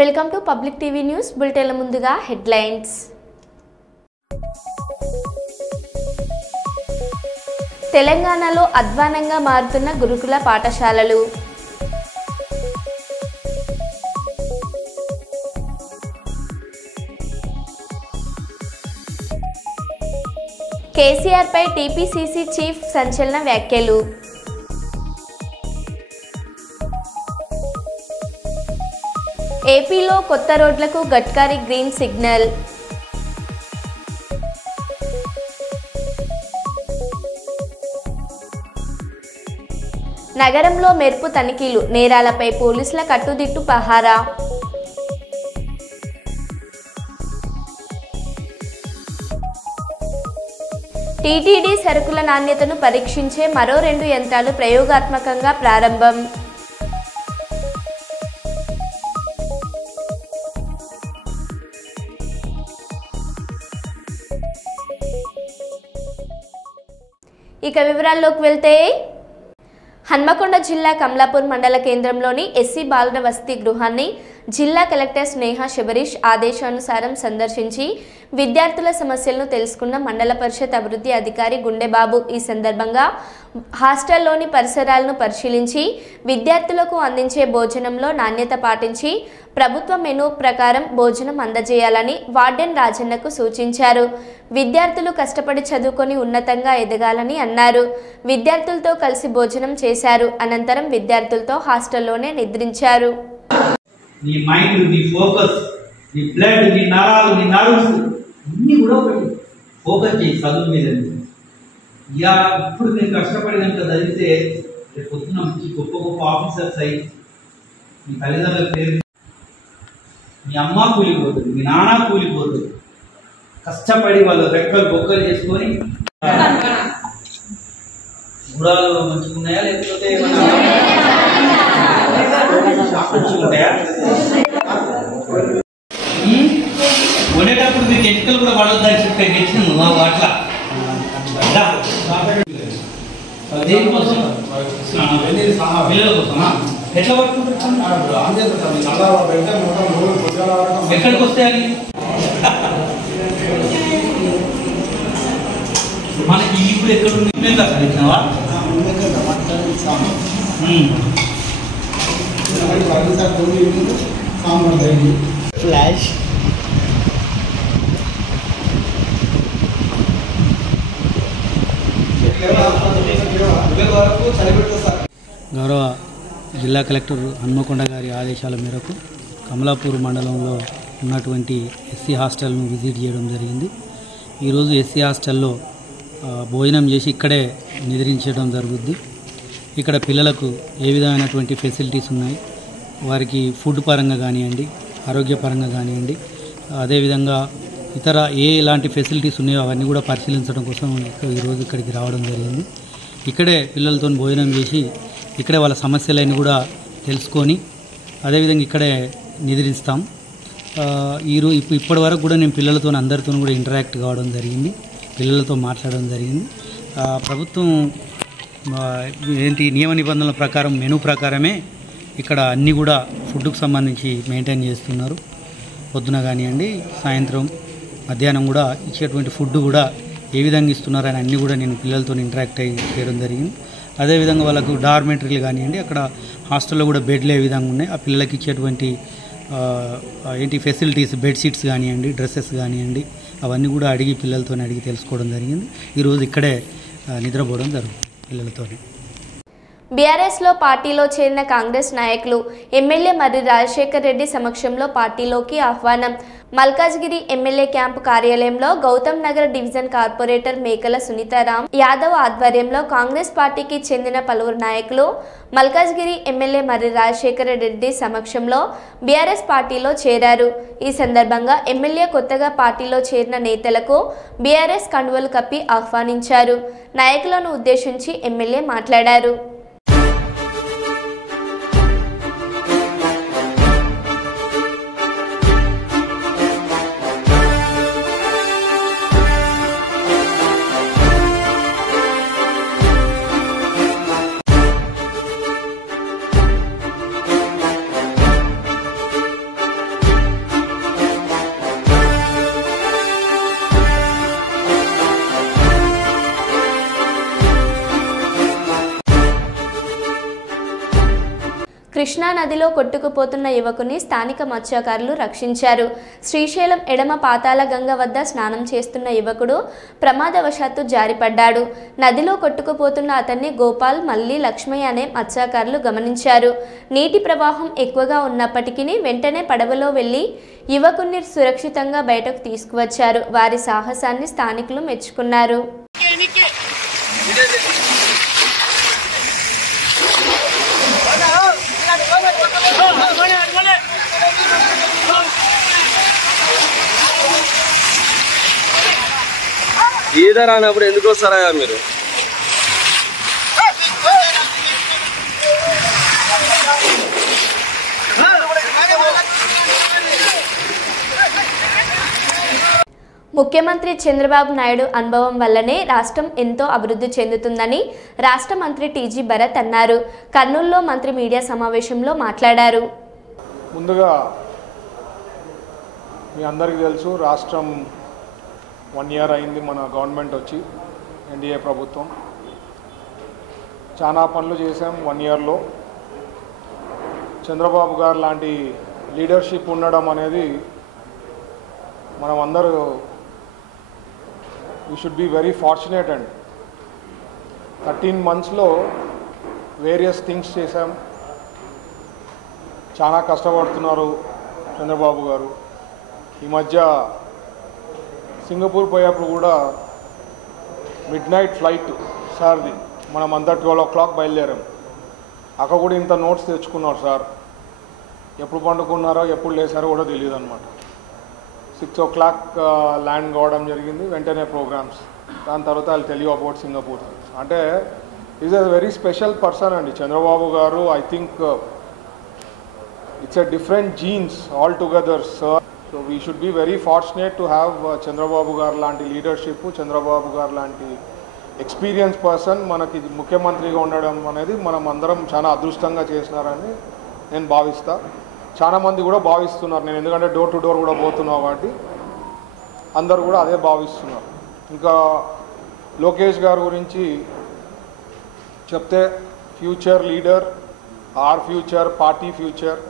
Welcome to public TV news బులెటిన్ల ముందుగా headlines. తెలంగాణలో అధ్వానంగా మారుతున్న గురుకుల పాఠశాలలు. కేసీఆర్ పై టీపీసీసీ చీఫ్ సంచలన వ్యాఖ్యలు. ఏపీలో కొత్త రోడ్లకు గడ్కరీ గ్రీన్ సిగ్నల్. నగరంలో మెరుపు తనిఖీలు, నేరాలపై పోలీసుల కట్టుదిట్టు పహారా. టీటీడీ సరుకుల నాణ్యతను పరీక్షించే మరో 2 యంత్రాలు ప్రయోగాత్మకంగా ప్రారంభం. ఇక వివరాల్లోకి వెళ్తే, హన్మకొండ జిల్లా కమలాపూర్ మండల కేంద్రంలోని ఎస్సీ బాలుర వసతి గృహాన్ని జిల్లా కలెక్టర్ స్నేహ శబరీష్ ఆదేశానుసారం సందర్శించి విద్యార్థుల సమస్యలను తెలుసుకున్న మండల పరిషత్ అభివృద్ధి అధికారి గుండెబాబు ఈ సందర్భంగా హాస్టల్లోని పరిసరాలను పరిశీలించి విద్యార్థులకు అందించే భోజనంలో నాణ్యత పాటించి ప్రభుత్వ మెనూ ప్రకారం భోజనం అందజేయాలని వార్డెన్ రాజన్నకు సూచించారు. విద్యార్థులు కష్టపడి చదువుకొని ఉన్నతంగా ఎదగాలని అన్నారు. విద్యార్థులతో కలిసి భోజనం చేశారు. అనంతరం విద్యార్థులతో హాస్టల్లోనే నిద్రించారు. నీ మైండ్, నీ ఫోకస్, నీ బ్లడ్, నీ నరాలు, నీ నర్వ్స్ అన్నీ కూడా ఒకటి ఫోకస్ చేయి చదువు మీద. ఇప్పుడు నేను కష్టపడి కనుక చదివితే రేపు పొద్దున మంచి గొప్ప గొప్ప ఆఫీసర్స్ అయ్యి మీ తల్లిదండ్రుల పేరు, మీ అమ్మ కూలిపోతుంది, మీ నాన్న కూలిపోతుంది. కష్టపడి వాళ్ళు రెక్కలు బొక్కలు చేసుకొని గుడాలు మంచిగా ఉన్నాయా లేకపోతే కొనేటప్పుడు మీకు ఎన్నికలు కూడా పడొద్దని చెప్పే గెలిచినాము అట్లా దేనికోసం పిల్లల కోసమా? ఎట్లా పట్టుకుంటారు? ఎక్కడికి వస్తాయని మనకి ఇప్పుడు ఎక్కడ ఇచ్చినావా? ఫ్లాష్ గౌరవ జిల్లా కలెక్టర్ హన్మకొండ గారి ఆదేశాల మేరకు కమలాపూర్ మండలంలో ఉన్నటువంటి ఎస్సీ హాస్టల్ను విజిట్ చేయడం జరిగింది. ఈరోజు ఎస్సీ హాస్టల్లో భోజనం చేసి ఇక్కడే నిద్రించడం జరుగుద్ది. ఇక్కడ పిల్లలకు ఏ విధమైనటువంటి ఫెసిలిటీస్ ఉన్నాయి, వారికి ఫుడ్ పరంగా కానివ్వండి, ఆరోగ్యపరంగా కానివ్వండి, అదేవిధంగా ఇతర ఎలాంటి ఫెసిలిటీస్ ఉన్నాయో అవన్నీ కూడా పరిశీలించడం కోసం ఈరోజు ఇక్కడికి రావడం జరిగింది. ఇక్కడే పిల్లలతో భోజనం చేసి ఇక్కడే వాళ్ళ సమస్యలన్నీ కూడా తెలుసుకొని అదేవిధంగా ఇక్కడే నిద్రిస్తాం. ఇప్పటి వరకు కూడా నేను పిల్లలతో అందరితో కూడా ఇంటరాక్ట్ కావడం జరిగింది, పిల్లలతో మాట్లాడడం జరిగింది. ప్రభుత్వం నియమ నిబంధనల ప్రకారం మెనూ ప్రకారమే ఇక్కడ అన్నీ కూడా ఫుడ్కు సంబంధించి మెయింటైన్ చేస్తున్నారు. పొద్దున కానివ్వండి, సాయంత్రం, మధ్యాహ్నం కూడా ఇచ్చేటువంటి ఫుడ్ కూడా ఏ విధంగా ఇస్తున్నారని అన్నీ కూడా నేను పిల్లలతో ఇంటరాక్ట్ చేయడం జరిగింది. అదేవిధంగా వాళ్ళకు డార్మెంటరీలు కానివ్వండి, అక్కడ హాస్టల్లో కూడా బెడ్లు ఏ విధంగా ఉన్నాయి, ఆ పిల్లలకి ఇచ్చేటువంటి ఫెసిలిటీస్, బెడ్షీట్స్ కానివ్వండి, డ్రెస్సెస్ కానివ్వండి, అవన్నీ కూడా పిల్లలతో అడిగి తెలుసుకోవడం జరిగింది. ఈరోజు ఇక్కడే నిద్రపోవడం జరుగుతుంది పిల్లలతో. బీఆర్ఎస్లో పార్టీలో చేరిన కాంగ్రెస్ నాయకులు ఎమ్మెల్యే మర్రి రాజశేఖర్ రెడ్డి సమక్షంలో పార్టీలోకి ఆహ్వానం. మల్కాజ్గిరి ఎమ్మెల్యే క్యాంపు కార్యాలయంలో గౌతమ్ నగర్ డివిజన్ కార్పొరేటర్ మేకల సునీతారాం యాదవ్ ఆధ్వర్యంలో కాంగ్రెస్ పార్టీకి చెందిన పలువురు నాయకులు మల్కాజ్గిరి ఎమ్మెల్యే మర్రి రాజశేఖర్ రెడ్డి సమక్షంలో బీఆర్ఎస్ పార్టీలో చేరారు. ఈ సందర్భంగా ఎమ్మెల్యే కొత్తగా పార్టీలో చేరిన నేతలకు బీఆర్ఎస్ కండువలు కప్పి ఆహ్వానించారు. నాయకులను ఉద్దేశించి ఎమ్మెల్యే మాట్లాడారు. కృష్ణా నదిలో కొట్టుకుపోతున్న యువకుని స్థానిక మత్స్యకారులు రక్షించారు. శ్రీశైలం ఎడమ పాతాళ గంగ వద్ద స్నానం చేస్తున్న యువకుడు ప్రమాదవశాత్తు జారిపడ్డాడు. నదిలో కొట్టుకుపోతున్న అతన్ని గోపాల్, మల్లి, లక్ష్మయ్య అనే మత్స్యకారులు గమనించారు. నీటి ప్రవాహం ఎక్కువగా ఉన్నప్పటికీ వెంటనే పడవలో వెళ్లి యువకుని సురక్షితంగా బయటకు తీసుకువచ్చారు. వారి సాహసాన్ని స్థానికులు మెచ్చుకున్నారు. ఈత రానప్పుడు ఎందుకు వస్తారా మీరు? ముఖ్యమంత్రి చంద్రబాబు నాయుడు అనుభవం వల్లనే రాష్ట్రం ఎంతో అభివృద్ధి చెందుతుందని రాష్ట్ర మంత్రి టీజీ భరత్ అన్నారు. కర్నూలులో మంత్రి మీడియా సమావేశంలో మాట్లాడారు. ముందుగా మీ అందరికీ తెలుసు, రాష్ట్రం 1 year అయింది మన గవర్నమెంట్ వచ్చి, ఎన్డీఏ ప్రభుత్వం. చాలా పనులు చేసాం 1 yearలో. చంద్రబాబు గారు లాంటి లీడర్షిప్ ఉండడం అనేది మనం అందరూ we should be very fortunate and 13 monthsలో వేరియస్ థింగ్స్ చేశాం. చాలా కష్టపడుతున్నారు చంద్రబాబు గారు. ఈ మధ్య సింగపూర్ పోయేప్పుడు కూడా midnight ఫ్లైట్ సార్ది, మనం అంతా 12 o'clock బయలుదేరాం. అక్కడ కూడా ఇంత నోట్స్ తెచ్చుకున్నారు సార్. ఎప్పుడు పండుకున్నారో ఎప్పుడు లేసారో కూడా తెలియదు అనమాట. 6 o'clock ల్యాండ్ కావడం జరిగింది. వెంటనే ప్రోగ్రామ్స్, దాని తర్వాత వాళ్ళు తెలియ అబౌట్ సింగపూర్. అంటే is a very special person అండి చంద్రబాబు గారు. I think it's a different jeans all together sir. So we should be very fortunate to have Chandrababu గారు లాంటి లీడర్షిప్, చంద్రబాబు గారు లాంటి ఎక్స్పీరియన్స్ పర్సన్ మనకి ముఖ్యమంత్రిగా ఉండడం అనేది మనం అందరం చాలా అదృష్టంగా చేసినారని నేను భావిస్తా. చాలామంది కూడా భావిస్తున్నారు. నేను ఎందుకంటే డోర్ టు డోర్ కూడా పోతున్నావు కాబట్టి అందరు కూడా అదే భావిస్తున్నారు. ఇంకా లోకేష్ గారి గురించి చెప్తే future leader, or future, party future.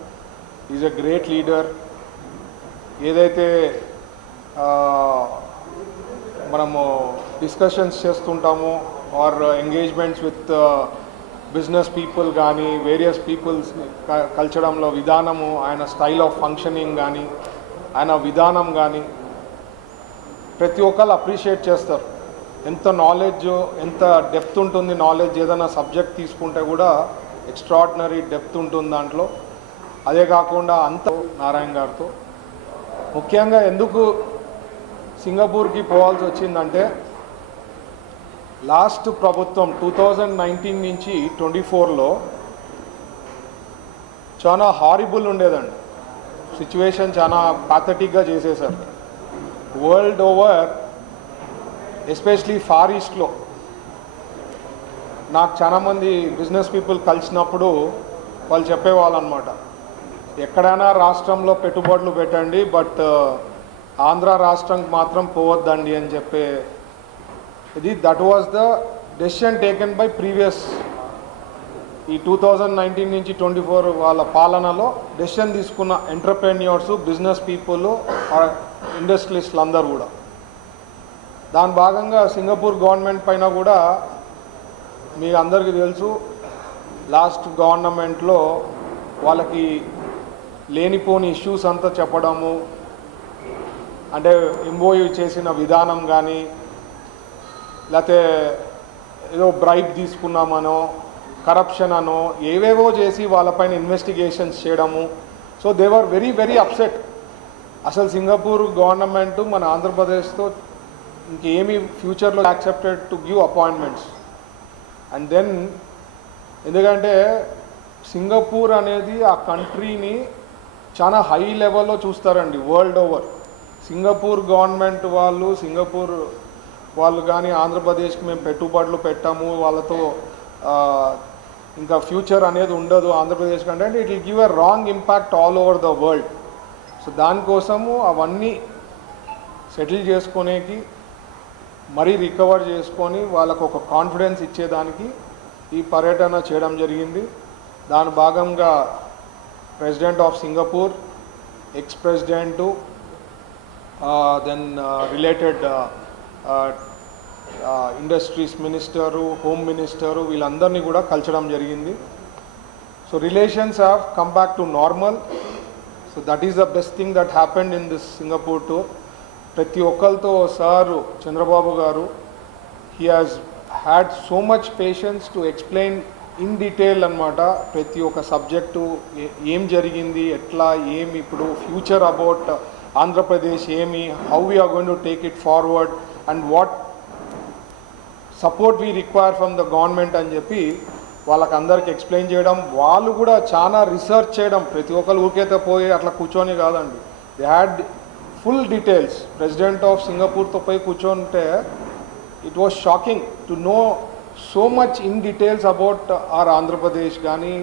Is a great leader. ఏదైతే మనము డిస్కషన్స్ చేస్తుంటామో or engagements with business people కానీ వేరియస్ పీపుల్స్ని కల్చడంలో విధానము, ఆయన స్టైల్ ఆఫ్ ఫంక్షనింగ్ కానీ, ఆయన విధానం కానీ ప్రతి ఒక్కరు అప్రిషియేట్ చేస్తారు. ఎంత నాలెడ్జ్, ఎంత డెప్త్ ఉంటుంది నాలెడ్జ్. ఏదైనా సబ్జెక్ట్ తీసుకుంటే కూడా ఎక్స్ట్రాడినరీ డెప్త్ ఉంటుంది దాంట్లో. అదే కాకుండా అంత నారాయణ గారితో ముఖ్యంగా ఎందుకు సింగపూర్కి పోవాల్సి వచ్చిందంటే, లాస్ట్ ప్రభుత్వం 2019 నుంచి 24లో చాలా హారిబుల్ ఉండేదండి. సిచ్యువేషన్ చాలా ప్యాథటిక్గా చేసేసారు. వరల్డ్ ఓవర్, ఎస్పెషలీ ఫార్ ఈస్ట్లో నాకు చాలామంది బిజినెస్ పీపుల్ కలిసినప్పుడు వాళ్ళు చెప్పేవాళ్ళు అనమాట, ఎక్కడైనా రాష్ట్రంలో పెట్టుబడులు పెట్టండి, బట్ ఆంధ్ర రాష్ట్రంకి మాత్రం పోవద్దండి అని చెప్పే ఇది. That was the decision taken by previous ఈ 2019 నుంచి 24 వాళ్ళ పాలనలో డెసిషన్ తీసుకున్న ఎంటర్ప్రెన్యూర్స్, బిజినెస్ పీపుల్, ఇండస్ట్రియలిస్టులు అందరూ కూడా. దాని భాగంగా సింగపూర్ గవర్నమెంట్ పైన కూడా మీ అందరికీ తెలుసు, లాస్ట్ గవర్నమెంట్లో వాళ్ళకి లేనిపోని ఇష్యూస్ అంతా చెప్పడము, అంటే ఎంఓయూ చేసిన విధానం కానీ, లేకపోతే ఏదో బ్రైబ్ తీసుకున్నామనో, కరప్షన్ అనో ఏవేవో చేసి వాళ్ళపైన ఇన్వెస్టిగేషన్స్ చేయడము. So they were very very upset. అసలు సింగపూర్ గవర్నమెంట్ మన ఆంధ్రప్రదేశ్తో ఇంకేమీ ఫ్యూచర్లో accepted to give appointments. And then ఎందుకంటే సింగపూర్ అనేది ఆ కంట్రీని చాలా హై లెవెల్లో చూస్తారండి వరల్డ్ ఓవర్. సింగపూర్ గవర్నమెంట్ వాళ్ళు, సింగపూర్ వాళ్ళు కానీ ఆంధ్రప్రదేశ్కి మేము పెట్టుబడులు పెట్టాము, వాళ్ళతో ఇంకా ఫ్యూచర్ అనేది ఉండదు ఆంధ్రప్రదేశ్ కంటే, అంటే it will give a wrong impact all over the world. So దానికోసము అవన్నీ సెటిల్ చేసుకునేకి, మరీ రికవర్ చేసుకొని వాళ్ళకు ఒక కాన్ఫిడెన్స్ ఇచ్చేదానికి ఈ పర్యటన చేయడం జరిగింది. దాని భాగంగా president of Singapore, ex-president, then related industries minister, home minister వీళ్ళందరినీ కూడా కలచడం జరిగింది. So relations have come back to normal. So that is the best thing that happened in this Singapore tour. ప్రతి ఒక్కరితో sir Chandrababu garu he has had so much patience to explain in detail అన్నమాట. ప్రతి ఒక్క subject ఏం జరిగింది, ఎట్లా, ఏమి ఇప్పుడు ఫ్యూచర్ అబౌట్ ఆంధ్రప్రదేశ్ ఏమి, how we are going to take it forward and what support we require from the government అని చెప్పి వాళ్ళకి అందరికి ఎక్స్ప్లెయిన్ చేయడం. వాళ్ళు కూడా చాలా రీసెర్చ్ చేయడం, ప్రతి ఒక్కరు ఊరికైతే పోయి అట్లా కూర్చొని కాదండి. They had full details. President of సింగపూర్తో పోయి కూర్చొంటే it was shocking to know so much in details about are Andhra Pradesh. కానీ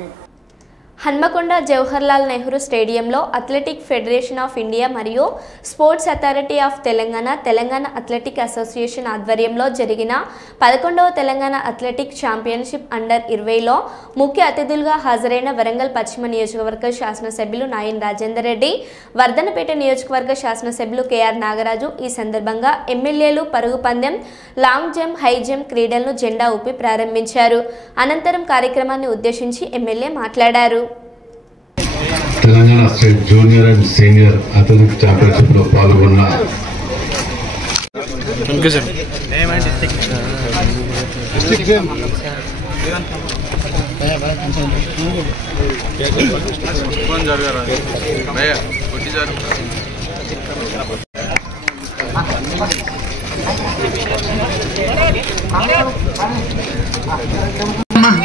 హన్మకొండ జవహర్లాల్ నెహ్రూ స్టేడియంలో అథ్లెటిక్ ఫెడరేషన్ ఆఫ్ ఇండియా మరియు sports authority of Telangana, Telangana athletic association ఆధ్వర్యంలో జరిగిన 11వ తెలంగాణ అథ్లెటిక్ ఛాంపియన్షిప్ అండర్-20లో ముఖ్య అతిథులుగా హాజరైన వరంగల్ పశ్చిమ నియోజకవర్గ శాసనసభ్యులు నాయన్ రాజేందర్ రెడ్డి, వర్ధనపేట నియోజకవర్గ శాసనసభ్యులు కేఆర్ నాగరాజు ఈ సందర్భంగా ఎమ్మెల్యేలు పరుగు పందెం, లాంగ్ జంప్, హై జంప్ క్రీడలను జెండా ఊపి ప్రారంభించారు. అనంతరం కార్యక్రమాన్ని ఉద్దేశించి ఎమ్మెల్యే మాట్లాడారు. Telangana state junior and senior athletic championship లో పాల్గొన్న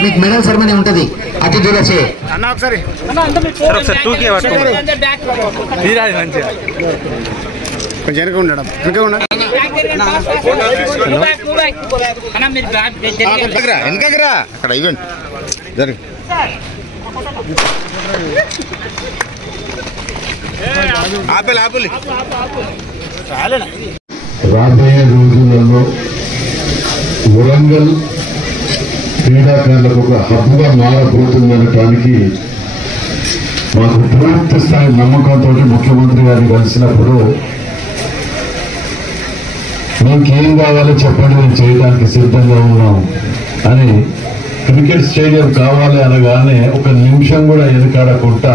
మీకు మెడల్ సెరమనీ ఉంటుంది అతిథులచే. అక్కడ ఇవ్వండి జరుగు. ఆపలి రాబోయే రోజులలో వరంగల్ క్రీడాకారులకు ఒక హబ్గా మారబోతుందనటానికి మాకు పూర్తి స్థాయి నమ్మకంతో ముఖ్యమంత్రి గారిని కలిసినప్పుడు మీకేం కావాలో చెప్పండి, మేము చేయడానికి సిద్ధంగా ఉన్నాం అని, క్రికెట్ స్టేడియం కావాలి అనగానే ఒక నిమిషం కూడా వెనకాడకుండా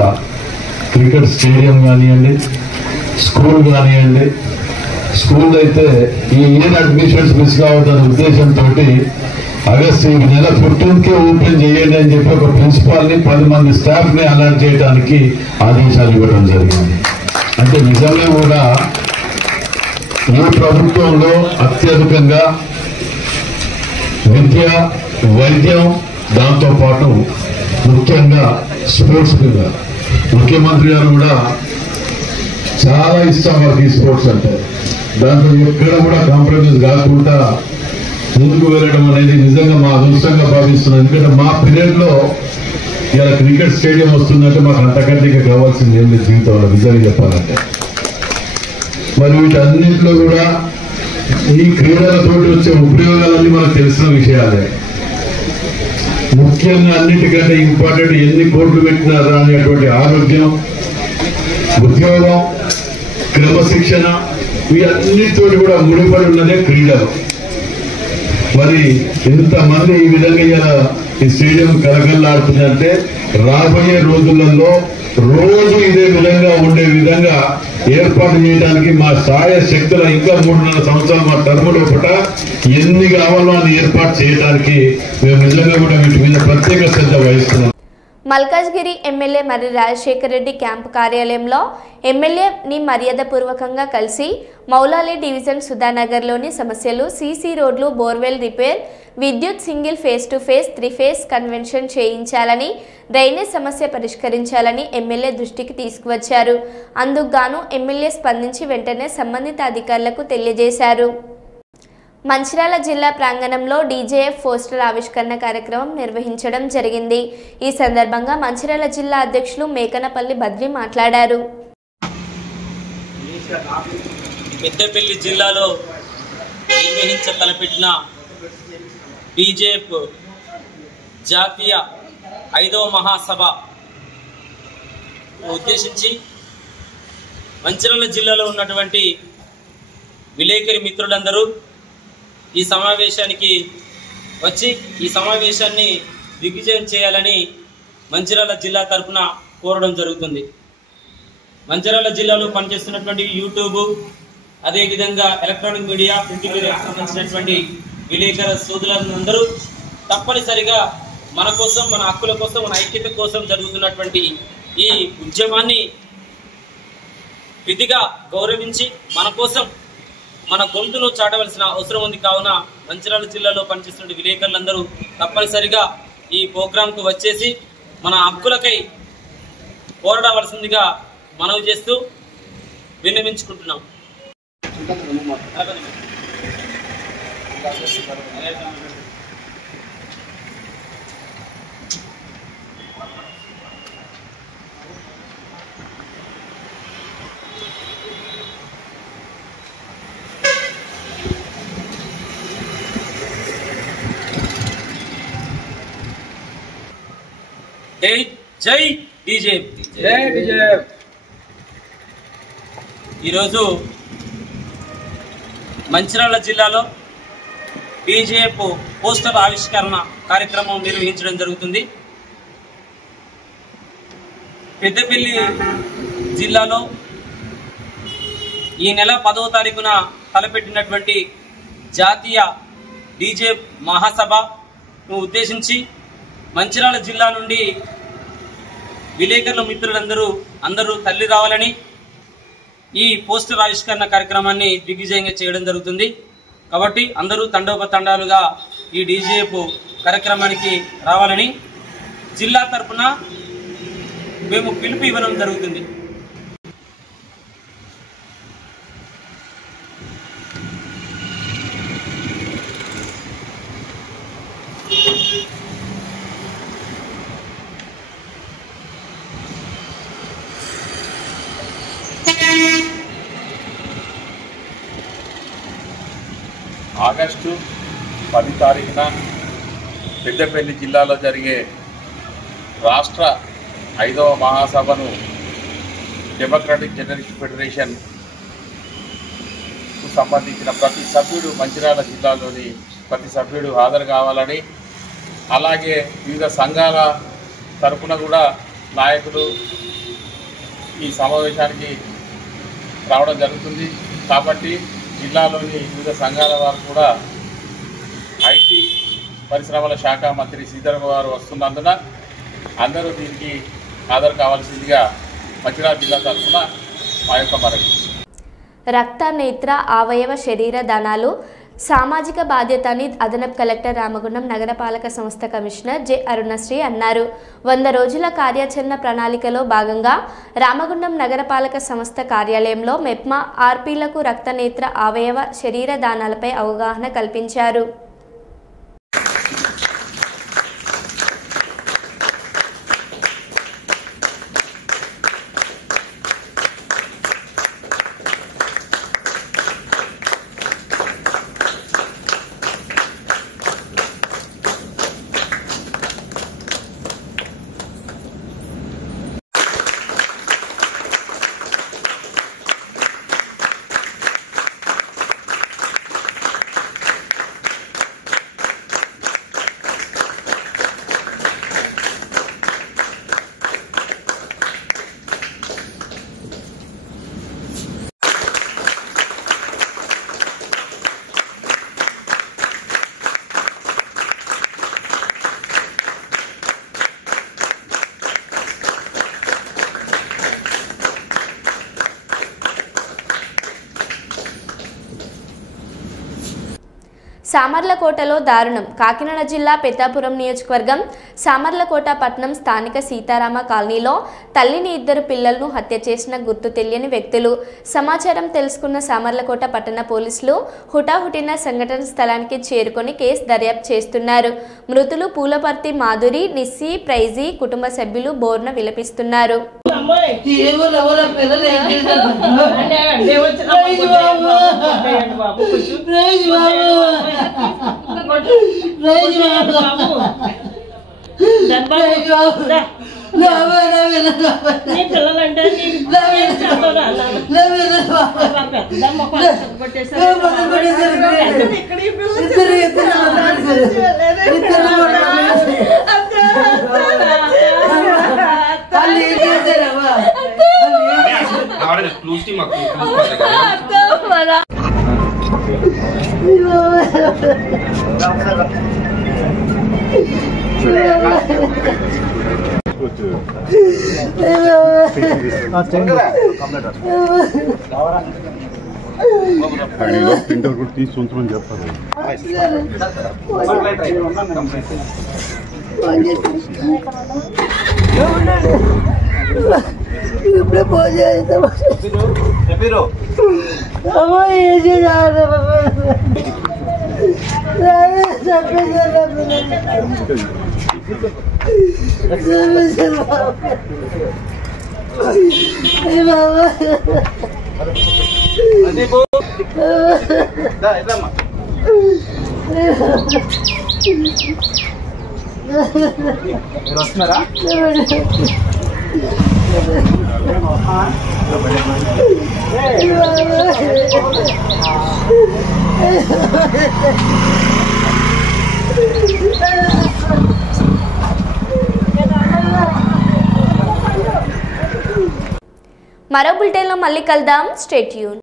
క్రికెట్ స్టేడియం కానివ్వండి, స్కూల్ కానివ్వండి, స్కూల్ అయితే ఈ ఇయర్ అడ్మిషన్స్ మిస్ కావద్దనే ఉద్దేశంతో ఆగస్టు ఈ నెల 15కే ఓపెన్ చేయండి అని చెప్పి ఒక ప్రిన్సిపాల్ని 10 మంది స్టాఫ్ని అలర్ట్ చేయడానికి ఆదేశాలు ఇవ్వడం జరిగింది. అంటే నిజంగా కూడా ఈ ప్రభుత్వంలో అత్యధికంగా విద్య, వైద్యం, దాంతోపాటు ముఖ్యంగా స్పోర్ట్స్ మీద ముఖ్యమంత్రి గారు కూడా చాలా ఇష్టం వారికి ఈ స్పోర్ట్స్ అంటే. దాంట్లో ఎక్కడ కూడా కాంప్రమైజ్ కాకుండా ముందుకు వెళ్ళడం అనేది నిజంగా మా అదృష్టంగా భావిస్తున్నాం. ఎందుకంటే మా పీరియడ్ లో ఇలా క్రికెట్ స్టేడియం వస్తుందంటే మాకు అంతకంటే కావాల్సింది ఏం లేదు జీవితంలో, నిజంగా చెప్పాలంటే. మరి వీటన్నింటిలో కూడా ఈ క్రీడలతో వచ్చే ఉపయోగాలన్నీ మనకు తెలిసిన విషయాలే. ముఖ్యంగా అన్నిటికంటే ఇంపార్టెంట్ ఎన్ని కోట్లు పెట్టినారా అనేటువంటి ఆరోగ్యం, ఉద్యోగం, క్రమశిక్షణ వీటన్నిటితో కూడా ముడిపడి ఉన్నదే క్రీడలు. మరి ఇంతమంది ఈ విధంగా ఇలా ఈ స్టేడియం కలకల్లాడుతుందంటే రాబోయే రోజులలో రోజు ఇదే విధంగా ఉండే విధంగా ఏర్పాటు చేయడానికి మా సాయ శక్తుల ఇంకా 3.5 సంవత్సరాలు మా టర్మ్ లోపల ఎన్ని కావాలో అని ఏర్పాటు చేయడానికి మేము నిజంగా కూడా వీటి మీద ప్రత్యేక శ్రద్ధ వహిస్తున్నాం. మల్కాజ్గిరి ఎమ్మెల్యే మర్రి రాజశేఖర్ రెడ్డి క్యాంపు కార్యాలయంలో ఎమ్మెల్యేని మర్యాదపూర్వకంగా కలిసి మౌలాలి డివిజన్ సుధానగర్లోని సమస్యలు, సీసీ రోడ్లు, బోర్వెల్ రిపేర్, విద్యుత్ single phase to face, 3 face convention చేయించాలని, డ్రైనేజ్ సమస్య పరిష్కరించాలని ఎమ్మెల్యే దృష్టికి తీసుకువచ్చారు. అందుకు గాను ఎమ్మెల్యే స్పందించి వెంటనే సంబంధిత అధికారులకు తెలియజేశారు. మంచిర్యాల జిల్లా ప్రాంగణంలో డీజేఎఫ్ పోస్టర్ ఆవిష్కరణ కార్యక్రమం నిర్వహించడం జరిగింది. ఈ సందర్భంగా మంచిర్యాల జిల్లా అధ్యక్షులు మేకనపల్లి బద్రి మాట్లాడారు. పెద్దపల్లి జిల్లాలో నిర్వహించ తలపెట్టిన డీజేఎఫ్ జాతీయ 5వ మహాసభ ఉద్దేశించి మంచిర్యాల జిల్లాలో ఉన్నటువంటి విలేకరి మిత్రులందరూ ఈ సమావేశానికి వచ్చి ఈ సమావేశాన్ని దిగ్విజయం చేయాలని మంచిర్యాల జిల్లా తరఫున కోరడం జరుగుతుంది. మంచిర్యాల జిల్లాలో పనిచేస్తున్నటువంటి యూట్యూబ్, అదేవిధంగా ఎలక్ట్రానిక్ మీడియా, ప్రింట్ మీడియాకు సంబంధించినటువంటి విలేకరు సోదరులందరూ తప్పనిసరిగా మన కోసం, మన హక్కుల కోసం, మన ఐక్యత కోసం జరుగుతున్నటువంటి ఈ ఉద్యమాన్ని విధిగా గౌరవించి మన కోసం మన గొంతును చాటవలసిన అవసరం ఉంది. కావున మంచిర్యాల జిల్లాలో పనిచేస్తున్న విలేకరులందరూ తప్పనిసరిగా ఈ ప్రోగ్రాంకు వచ్చేసి మన హక్కులకై పోరాడవలసిందిగా మనవి చేస్తూ విన్నవించుకుంటున్నాం. జై బీజేపీ, జై బీజేపీ. ఈరోజు మంచిర్యాల జిల్లాలో బీజేపీ పోస్టర్ ఆవిష్కరణ కార్యక్రమం నిర్వహించడం జరుగుతుంది. పెద్దపల్లి జిల్లాలో ఈ నెల 10వ తారీఖున తలపెట్టినటువంటి జాతీయ బీజేపీ మహాసభను ఉద్దేశించి మంచిర్యాల జిల్లా నుండి విలేకరుల మిత్రులందరూ తల్లి రావాలని ఈ పోస్టర్ ఆవిష్కరణ కార్యక్రమాన్ని దిగ్విజయంగా చేయడం జరుగుతుంది. కాబట్టి అందరూ తండోపతండాలుగా ఈ బీజేపీ కార్యక్రమానికి రావాలని జిల్లా తరఫున మేము పిలుపు ఇవ్వడం జరుగుతుంది. ఆగస్టు 10 తారీఖున పెద్దపల్లి జిల్లాలో జరిగే రాష్ట్ర 5వ మహాసభను డెమోక్రాటిక్ జర్నలిస్ట్ ఫెడరేషన్కు సంబంధించిన ప్రతి సభ్యుడు, మంచిర్యాల జిల్లాలోని ప్రతి సభ్యుడు హాజరు కావాలని, అలాగే వివిధ సంఘాల తరఫున కూడా నాయకులు ఈ సమావేశానికి రావడం జరుగుతుంది. కాబట్టి జిల్లాలోని వివిధ సంఘాల వారు కూడా ఐటీ పరిశ్రమల శాఖ మంత్రి శ్రీధర్ గారు వస్తున్నందున అందరూ దీనికి హాజరు కావాల్సిందిగా మంచిర్యాల జిల్లా తరఫున మా యొక్క మనవి. రక్త, నేత్ర, అవయవ శరీర దానాలు సామాజిక బాధ్యతని అదనపు కలెక్టర్ రామగుండం నగరపాలక సంస్థ కమిషనర్ జె అరుణశ్రీ అన్నారు. 100 రోజుల కార్యాచరణ ప్రణాళికలో భాగంగా రామగుండం నగరపాలక సంస్థ కార్యాలయంలో మెప్మా ఆర్పీలకు రక్త, నేత్ర, అవయవ శరీర దానాలపై అవగాహన కల్పించారు. సామర్లకోటలో దారుణం. కాకినాడ జిల్లా పెద్దాపురం నియోజకవర్గం సామర్లకోట పట్టణం స్థానిక సీతారామ కాలనీలో తల్లిని 2 పిల్లలను హత్య చేసిన గుర్తు తెలియని వ్యక్తులు. సమాచారం తెలుసుకున్న సామర్లకోట పట్టణ పోలీసులు హుటాహుటిన సంఘటన స్థలానికి చేరుకొని కేసు దర్యాప్తు చేస్తున్నారు. మృతులు పూలపర్తి మాధురి, నిస్సి, ప్రైజీ కుటుంబ సభ్యులు బోర్న విలపిస్తున్నారు. పిల్లలంటే ప్రింటర్ కూడా తీసి ఉంచమని చెప్పాలి. ఇప్పుడే ఫోన్ చేస్తాం వస్తున్నారా? మరో బులెటిన్లో మళ్ళీ కలుద్దాం. Stay tune.